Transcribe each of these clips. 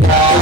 Bye.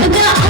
僕が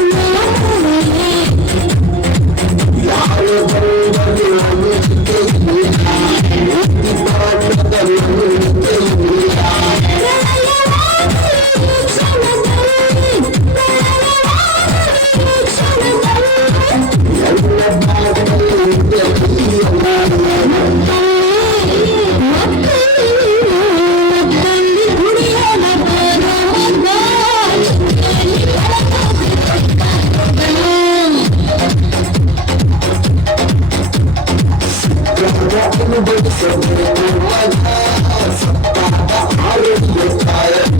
I'm tired.